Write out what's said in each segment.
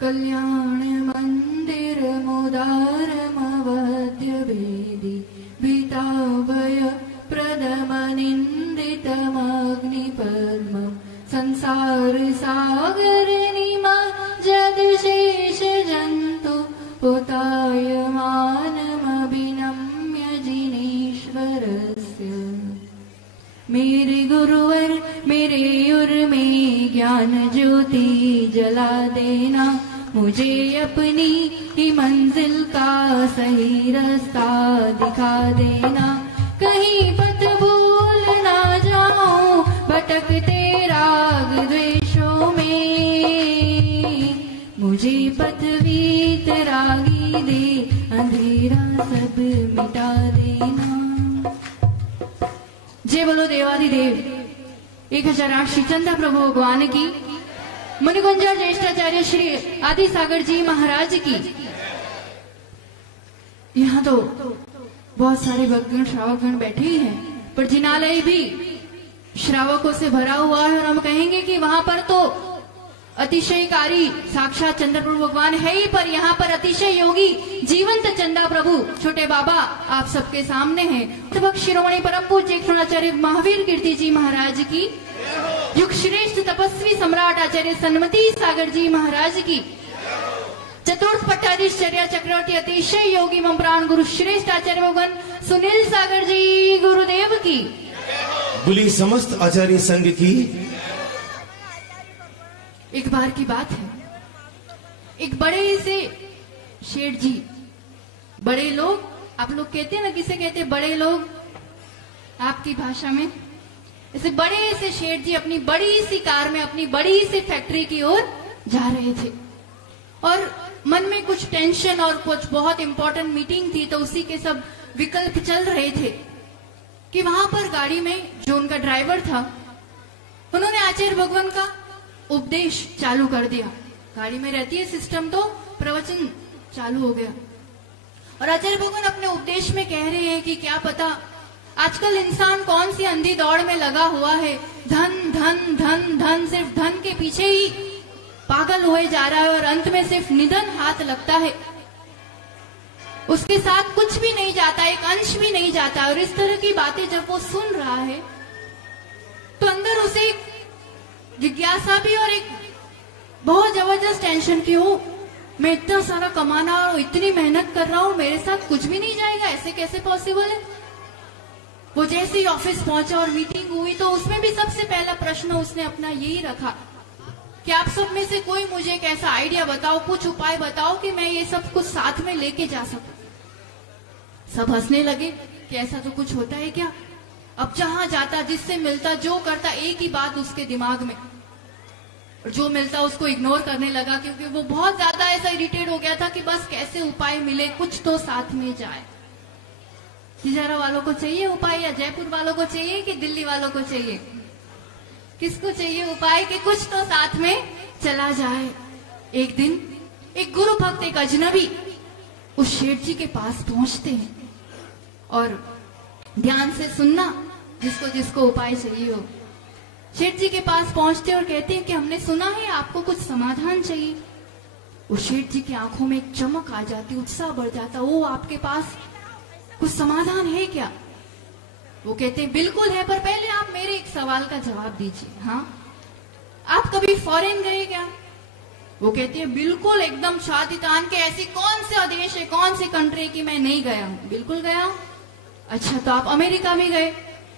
कल्याण मंदिर मुदारमवद्य वेदी भीताभय प्रदमनिन्दितमग्निपद्मं संसार सागर निमज्जदशेष जन्तु पुताय मानमभिनम्य जिनेश्वरस्य। मेरे गुरुवर मेरे उर में ज्ञान ज्योति जला देना, मुझे अपनी ही मंजिल का सही रास्ता दिखा देना। कहीं पथ भूल ना जाऊं भटकते राग द्वेषों में, मुझे पथवीत रागी दे अंधेरा सब मिटा देना। जय बोलो देवाधिदेव 1008 श्री चंद्र प्रभु भगवान की। मुनिकुंज ज्येष्ठाचार्य श्री आदि सागर जी महाराज की। यहाँ तो बहुत सारे भक्तगण श्रावकगण बैठे ही हैं, पर जिनालय भी श्रावकों से भरा हुआ है। और हम कहेंगे कि वहां पर तो अतिशयकारी साक्षात चंद्र प्रभु भगवान है ही, पर यहाँ पर अतिशय योगी जीवंत चंदा प्रभु छोटे बाबा आप सबके सामने हैं। भक्त शिरोमणि परम पूज्य आचार्य महावीर कीर्ति जी महाराज की। युग श्रेष्ठ तपस्वी सम्राट आचार्य सन्मति सागर जी महाराज की। चतुर्थ पट्टाधीश्चर्य चक्रवर्ती अतिशय योगी मम प्राण गुरु श्रेष्ठ आचार्य भगवान सुनील सागर जी गुरुदेव की। बोली समस्त आचार्य संघ की। एक बार की बात है, एक बड़े से शेठ जी, बड़े लोग आप लोग कहते हैं ना, किसे कहते हैं बड़े लोग आपकी भाषा में, ऐसे बड़े से शेठ जी अपनी बड़ी सी कार में अपनी बड़ी सी फैक्ट्री की ओर जा रहे थे। और मन में कुछ टेंशन और कुछ बहुत इंपॉर्टेंट मीटिंग थी, तो उसी के सब विकल्प चल रहे थे कि वहां पर गाड़ी में जो उनका ड्राइवर था, उन्होंने आचार्य भगवान का उपदेश चालू कर दिया। गाड़ी में रहती है सिस्टम, तो प्रवचन चालू हो गया और आचार्य भगवान अपने उपदेश में कह रहे हैं कि क्या पता आजकल इंसान कौन सी अंधी दौड़ में लगा हुआ है, धन धन धन धन, सिर्फ धन के पीछे ही पागल हुए जा रहा है और अंत में सिर्फ निधन हाथ लगता है, उसके साथ कुछ भी नहीं जाता, एक अंश भी नहीं जाता। और इस तरह की बातें जब वो सुन रहा है तो अंदर उसे जिज्ञासा भी और एक बहुत जबरदस्त टेंशन की हो, मैं इतना सारा कमाना और इतनी मेहनत कर रहा हूं, मेरे साथ कुछ भी नहीं जाएगा, ऐसे कैसे पॉसिबल है। वो जैसे ही ऑफिस पहुंचा और मीटिंग हुई तो उसमें भी सबसे पहला प्रश्न उसने अपना यही रखा कि आप सब में से कोई मुझे एक ऐसा आइडिया बताओ, कुछ उपाय बताओ कि मैं ये सब कुछ साथ में लेके जा सकूं। सब हंसने लगे कि ऐसा तो कुछ होता है क्या। अब जहां जाता, जिससे मिलता, जो करता, एक ही बात उसके दिमाग में, और जो मिलता उसको इग्नोर करने लगा, क्योंकि वो बहुत ज्यादा ऐसा इरिटेट हो गया था कि बस कैसे उपाय मिले, कुछ तो साथ में जाए। तिजारा वालों को चाहिए उपाय, या जयपुर वालों को चाहिए कि दिल्ली वालों को चाहिए, किसको चाहिए उपाय कि कुछ तो साथ में चला जाए। एक दिन एक गुरु भक्त, एक अजनबी उस शेठ जी के पास पहुंचते हैं और ध्यान से सुनना, जिसको जिसको उपाय चाहिए हो। शेठ जी के पास पहुंचते और कहते हैं कि हमने सुना है आपको कुछ समाधान चाहिए। उस शेठ जी की आंखों में एक चमक आ जाती, उत्साह बढ़ जाता, वो आपके पास कुछ समाधान है क्या। वो कहते हैं बिल्कुल है, पर पहले आप मेरे एक सवाल का जवाब दीजिए। हाँ, आप कभी फॉरेन गए क्या। वो कहते हैं बिल्कुल, एकदम छाती तान के, ऐसी कौन सा देश है, कौन सी कंट्री की मैं नहीं गया हूं। बिल्कुल गया हूं। अच्छा, तो आप अमेरिका में गए,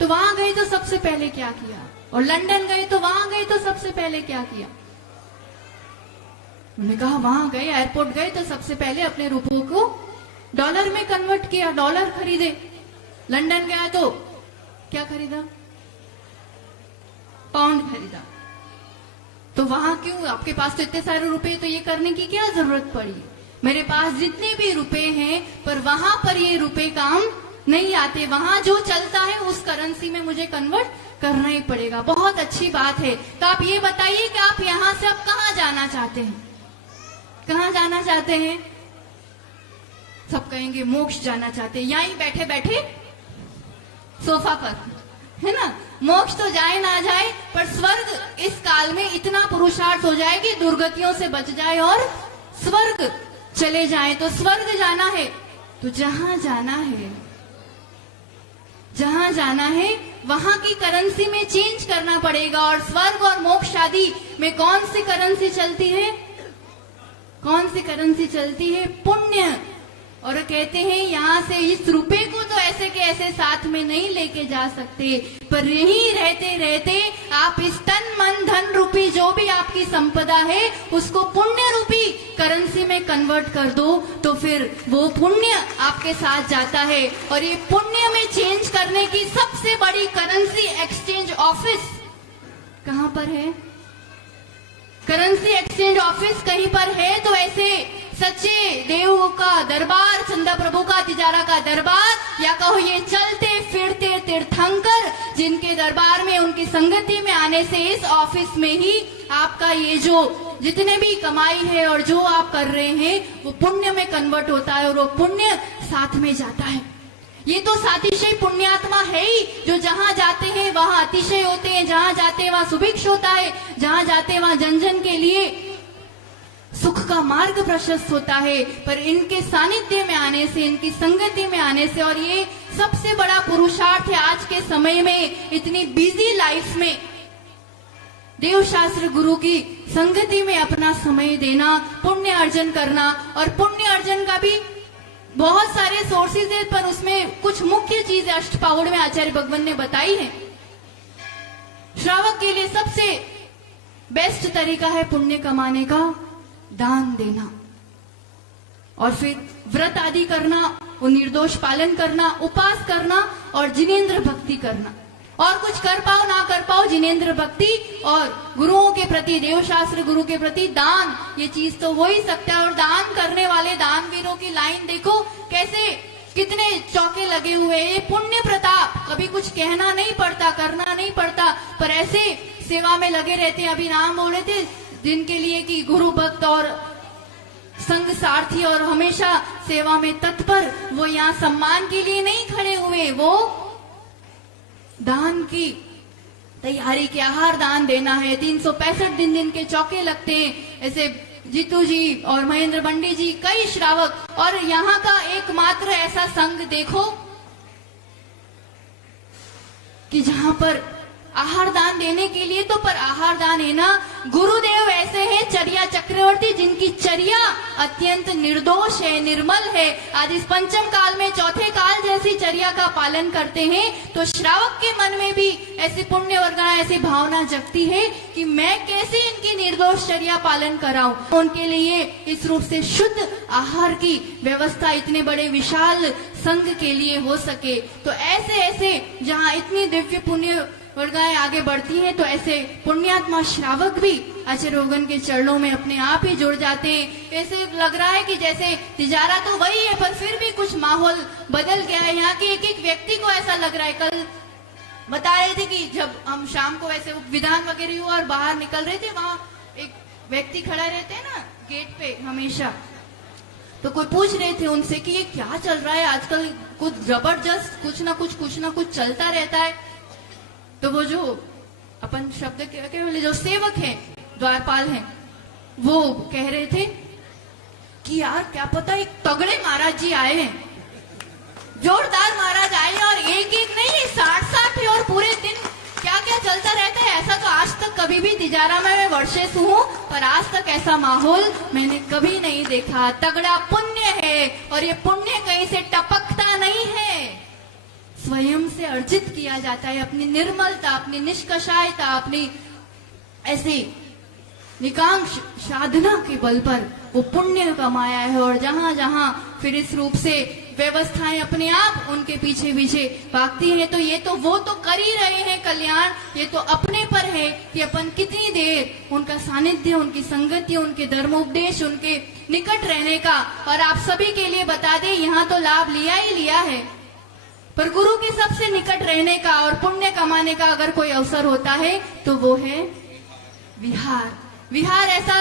तो वहां गए तो सबसे पहले क्या किया। और लंदन गए तो वहां गए तो सबसे पहले क्या किया। उन्होंने कहा वहां गए, एयरपोर्ट गए तो सबसे पहले अपने रुपयों को डॉलर में कन्वर्ट किया, डॉलर खरीदे। लंदन गया तो क्या खरीदा, पाउंड खरीदा। तो वहां क्यों, आपके पास तो इतने सारे रुपए, तो ये करने की क्या जरूरत पड़ी। मेरे पास जितने भी रुपए हैं, पर वहां पर ये रुपए काम नहीं आते, वहां जो चलता है उस करेंसी में मुझे कन्वर्ट करना ही पड़ेगा। बहुत अच्छी बात है। तो आप ये बताइए कि आप यहां से अब कहां जाना चाहते हैं, कहां जाना चाहते हैं। सब कहेंगे मोक्ष जाना चाहते हैं, यहीं बैठे बैठे सोफा पर, है ना, मोक्ष तो जाए ना जाए, पर स्वर्ग इस काल में इतना पुरुषार्थ हो जाए कि दुर्गतियों से बच जाए और स्वर्ग चले जाए। तो स्वर्ग जाना है तो जहां जाना है वहां की करेंसी में चेंज करना पड़ेगा। और स्वर्ग और मोक्ष आदि में कौन सी करेंसी चलती है? पुण्य। और कहते हैं यहाँ से इस रुपए को तो ऐसे के ऐसे साथ में नहीं लेके जा सकते, पर यहीं रहते रहते आप इस तन मन धन रूपी जो भी आपकी संपदा है उसको पुण्य रूपी करेंसी में कन्वर्ट कर दो, तो फिर वो पुण्य आपके साथ जाता है। और ये पुण्य में चेंज करने की सबसे बड़ी करेंसी एक्सचेंज ऑफिस कहाँ पर है? करेंसी एक्सचेंज ऑफिस कहीं पर है तो ऐसे सच्चे देव का दरबार, चंदा प्रभु का, तिजारा का दरबार, या कहो ये चलते फिरते तीर्थंकर जिनके दरबार में उनकी संगति में आने से इस ऑफिस में ही आपका ये जो जितने भी कमाई है और जो आप कर रहे हैं वो पुण्य में कन्वर्ट होता है और वो पुण्य साथ में जाता है। ये तो सातिशय पुण्यात्मा है ही, जो जहां जाते हैं वहां अतिशय होते हैं, जहां जाते हैं वहां सुभिक्ष होता है, जहां जाते हैं वहां जन जन के लिए सुख का मार्ग प्रशस्त होता है। पर इनके सानिध्य में आने से, इनकी संगति में आने से, और ये सबसे बड़ा पुरुषार्थ है आज के समय में, इतनी बिजी लाइफ में देव शास्त्र गुरु की संगति में अपना समय देना, पुण्य अर्जन करना। और पुण्य अर्जन का भी बहुत सारे सोर्सेज है, पर उसमें कुछ मुख्य चीजें अष्टपावड़ में आचार्य भगवान ने बताई है। श्रावक के लिए सबसे बेस्ट तरीका है पुण्य कमाने का दान देना, और फिर व्रत आदि करना, वो निर्दोष पालन करना, उपास करना और जिनेंद्र भक्ति करना। और कुछ कर पाओ ना कर पाओ, जिनेंद्र भक्ति और गुरुओं के प्रति, देव शास्त्र गुरु के प्रति दान, ये चीज तो हो ही सकता है। और दान करने वाले दानवीरों की लाइन देखो कैसे, कितने चौके लगे हुए। ये पुण्य प्रताप, कभी कुछ कहना नहीं पड़ता, करना नहीं पड़ता, पर ऐसे सेवा में लगे रहते। अभी नाम बोले थे जिनके लिए कि गुरु भक्त और संग सारथी और हमेशा सेवा में तत्पर, वो यहाँ सम्मान के लिए नहीं खड़े हुए, वो दान की तैयारी के, आहार दान देना है। 365 दिन के चौके लगते हैं। ऐसे जीतू जी और महेंद्र बंडी जी, कई श्रावक, और यहाँ का एकमात्र ऐसा संघ देखो कि जहां पर आहार दान देने के लिए तो, पर आहार दान है ना, गुरुदेव ऐसे हैं चर्या चक्रवर्ती जिनकी चर्या अत्यंत निर्दोष है, निर्मल है। आज इस पंचम काल में चौथे काल जैसी चर्या का पालन करते हैं, तो श्रावक के मन में भी ऐसी पुण्य वर्गना, ऐसी भावना जगती है कि मैं कैसे इनकी निर्दोष चर्या पालन कराऊं। उनके लिए इस रूप से शुद्ध आहार की व्यवस्था इतने बड़े विशाल संघ के लिए हो सके। तो ऐसे ऐसे जहाँ इतनी दिव्य पुण्य वर्गाएं आगे बढ़ती हैं, तो ऐसे पुण्यात्मा श्रावक भी आचार्य भगवान के चरणों में अपने आप ही जुड़ जाते हैं। ऐसे लग रहा है कि जैसे तिजारा तो वही है, पर फिर भी कुछ माहौल बदल गया है। यहाँ के एक एक व्यक्ति को ऐसा लग रहा है। कल बता रहे थे कि जब हम शाम को ऐसे विधान वगैरह हुआ और बाहर निकल रहे थे, वहां एक व्यक्ति खड़ा रहते हैं ना गेट पे हमेशा, तो कोई पूछ रहे थे उनसे कि ये क्या चल रहा है आजकल, कुछ जबरदस्त कुछ ना कुछ चलता रहता है। तो वो जो अपन शब्द के जो सेवक हैं, द्वारपाल हैं, वो कह रहे थे कि यार क्या पता एक तगड़े महाराज जी आए हैं, जोरदार महाराज आए, और एक एक नहीं 60 है, और पूरे दिन क्या क्या चलता रहता है। ऐसा तो आज तक कभी भी तिजारा में मैं वर्षे से हूँ, पर आज तक ऐसा माहौल मैंने कभी नहीं देखा। तगड़ा पुण्य है, और ये पुण्य कहीं से टपकता नहीं है, स्वयं से अर्जित किया जाता है। अपनी निर्मलता, अपनी निष्कषायता, अपनी ऐसी निकांक्ष साधना के बल पर वो पुण्य कमाया है। और जहां जहां फिर इस रूप से व्यवस्थाएं अपने आप उनके पीछे पीछे भागती हैं, तो ये तो वो तो कर ही रहे हैं कल्याण। ये तो अपने पर है कि अपन कितनी देर उनका सानिध्य, उनकी संगति, उनके धर्मोपदेश, उनके निकट रहने का। और आप सभी के लिए बता दें, यहाँ तो लाभ लिया ही लिया है, पर गुरु के सबसे निकट रहने का और पुण्य कमाने का अगर कोई अवसर होता है तो वो है विहार। विहार ऐसा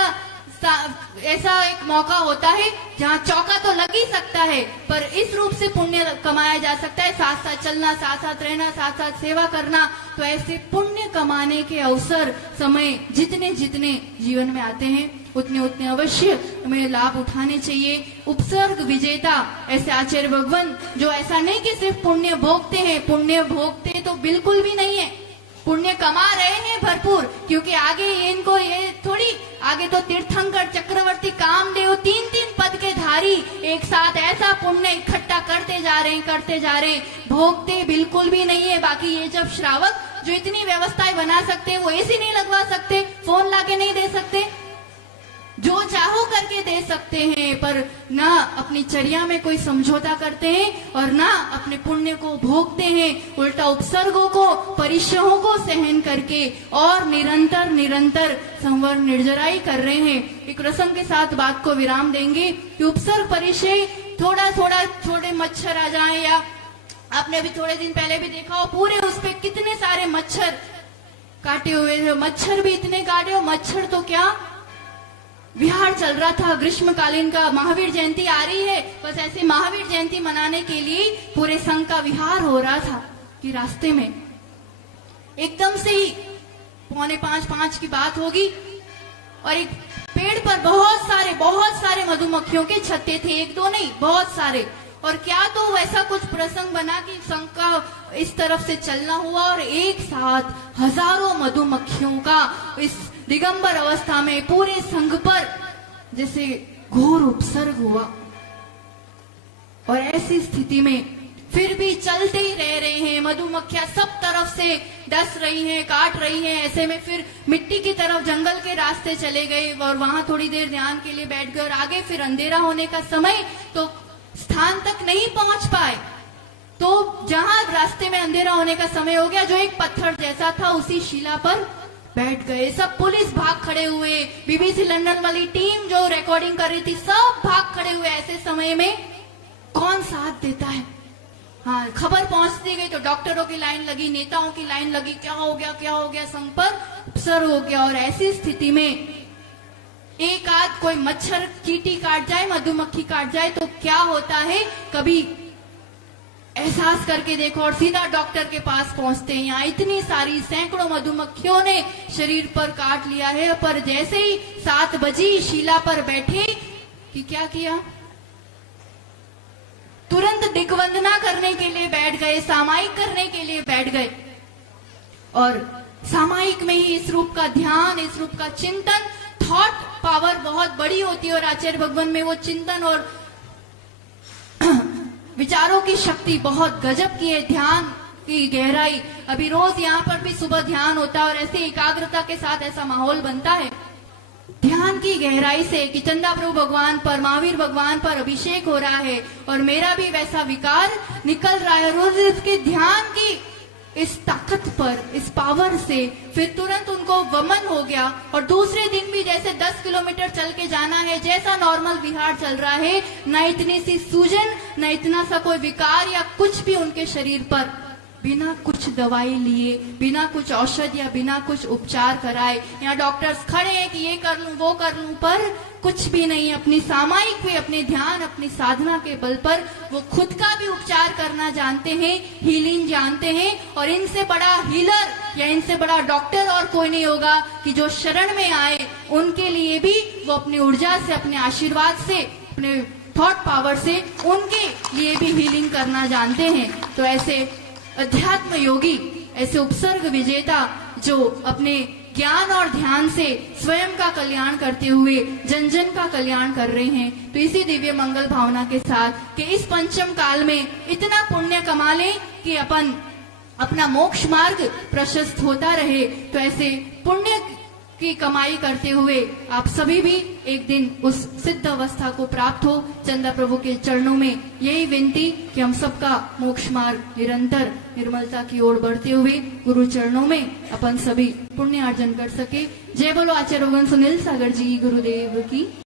ऐसा एक मौका होता है जहाँ चौका तो लग ही सकता है, पर इस रूप से पुण्य कमाया जा सकता है। साथ साथ चलना, साथ साथ रहना, साथ साथ सेवा करना, तो ऐसे पुण्य कमाने के अवसर समय जितने जितने जीवन में आते हैं उतने उतने अवश्य हमें लाभ उठाने चाहिए। उपसर्ग विजेता ऐसे आचार्य भगवान जो ऐसा नहीं कि सिर्फ पुण्य भोगते हैं, पुण्य भोगते तो बिल्कुल भी नहीं है, पुण्य कमा रहे हैं भरपूर, क्योंकि आगे इनको ये थोड़ी, आगे तो तीर्थंकर चक्रवर्ती कामदेव 3-3 पद के धारी एक साथ ऐसा पुण्य इकट्ठा करते जा रहे हैं, भोगते बिल्कुल भी नहीं है। बाकी ये जब श्रावक जो इतनी व्यवस्थाएं बना सकते हैं, वो एसी नहीं लगवा सकते, फोन लाके नहीं दे सकते, जो चाहो करके दे सकते हैं, पर ना अपनी चर्या में कोई समझौता करते हैं और ना अपने पुण्य को भोगते हैं, उल्टा उपसर्गों को, परिश्रमों को सहन करके और निरंतर निरंतर संवर निर्जराई कर रहे हैं। एक प्रसंग के साथ बात को विराम देंगे कि उपसर्ग परिचय थोड़ा थोड़ा छोटे मच्छर आ जाए, या आपने अभी थोड़े दिन पहले भी देखा हो पूरे उस पे कितने सारे मच्छर काटे हुए थे, मच्छर भी इतने काटे, और मच्छर तो क्या विहार चल रहा था, ग्रीष्मकालीन का महावीर जयंती आ रही है, बस ऐसे महावीर जयंती मनाने के लिए पूरे संघ का विहार हो रहा था कि रास्ते में एकदम से ही 4:45 की बात होगी और एक पेड़ पर बहुत सारे मधुमक्खियों के छत्ते थे, एक दो नहीं बहुत सारे, और क्या तो वैसा कुछ प्रसंग बना कि संघ का इस तरफ से चलना हुआ और एक साथ हजारों मधुमक्खियों का इस दिगंबर अवस्था में पूरे संघ पर जैसे घोर उपसर्ग हुआ। और ऐसी स्थिति में फिर भी चलते ही रह रहे हैं, मधुमक्खियां सब तरफ से डस रही हैं, काट रही हैं। ऐसे में फिर मिट्टी की तरफ जंगल के रास्ते चले गए और वहां थोड़ी देर ध्यान के लिए बैठ गए, और आगे फिर अंधेरा होने का समय, तो स्थान तक नहीं पहुंच पाए, तो जहां रास्ते में अंधेरा होने का समय हो गया, जो एक पत्थर जैसा था उसी शिला पर बैठ गए। सब पुलिस भाग खड़े हुए, बीबीसी लंदन वाली टीम जो रिकॉर्डिंग कर रही थी सब भाग खड़े हुए। ऐसे समय में कौन साथ देता है? हाँ, खबर पहुंचती गई तो डॉक्टरों की लाइन लगी, नेताओं की लाइन लगी, क्या हो गया, संघ पर उपसर हो गया। और ऐसी स्थिति में एक आध कोई मच्छर चींटी काट जाए, मधुमक्खी काट जाए तो क्या होता है, कभी एहसास करके देखो, और सीधा डॉक्टर के पास पहुंचते हैं। यहाँ इतनी सारी सैकड़ों मधुमक्खियों ने शरीर पर काट लिया है, पर जैसे ही 7 बजी शिला पर बैठे कि क्या किया, तुरंत दिग्वंदना करने के लिए बैठ गए, सामायिक करने के लिए बैठ गए, और सामायिक में ही इस रूप का ध्यान, इस रूप का चिंतन, थॉट पावर बहुत बड़ी होती है, और आचार्य भगवान में वो चिंतन और विचारों की शक्ति बहुत गजब की है, ध्यान की गहराई। अभी रोज यहाँ पर भी सुबह ध्यान होता है और ऐसे एकाग्रता के साथ ऐसा माहौल बनता है ध्यान की गहराई से कि चंदा प्रभु भगवान पर, महावीर भगवान पर अभिषेक हो रहा है, और मेरा भी वैसा विकार निकल रहा है। रोज इसके ध्यान की इस ताकत पर, इस पावर से फिर तुरंत उनको वमन हो गया, और दूसरे दिन भी जैसे 10 किलोमीटर चल के जाना है, जैसा नॉर्मल विहार चल रहा है, न इतनी सी सूजन, न इतना सा कोई विकार या कुछ भी उनके शरीर पर, बिना कुछ दवाई लिए, बिना कुछ औषध या बिना कुछ उपचार कराए। यहाँ डॉक्टर्स खड़े हैं कि ये कर लूं, वो कर लूं, पर कुछ भी नहीं। अपनी सामायिक पे, अपने ध्यान, अपनी साधना के बल पर वो खुद का भी उपचार करना जानते हैं, हीलिंग जानते हैं, और इनसे बड़ा हीलर या इनसे बड़ा डॉक्टर और कोई नहीं होगा कि जो शरण में आए उनके लिए भी वो अपनी ऊर्जा से, अपने आशीर्वाद से, अपने थॉट पावर से उनके लिए भी हीलिंग करना जानते हैं। तो ऐसे अध्यात्म योगी, ऐसे उपसर्ग विजेता जो अपने ज्ञान और ध्यान से स्वयं का कल्याण करते हुए जन जन का कल्याण कर रहे हैं। तो इसी दिव्य मंगल भावना के साथ कि इस पंचम काल में इतना पुण्य कमा लें कि अपना मोक्ष मार्ग प्रशस्त होता रहे। तो ऐसे पुण्य की कमाई करते हुए आप सभी भी एक दिन उस सिद्ध अवस्था को प्राप्त हो। चंदा प्रभु के चरणों में यही विनती कि हम सबका मोक्ष मार्ग निरंतर निर्मलता की ओर बढ़ते हुए गुरु चरणों में अपन सभी पुण्य अर्जन कर सके। जय बोलो आचार्य भगवान सुनील सागर जी गुरुदेव की।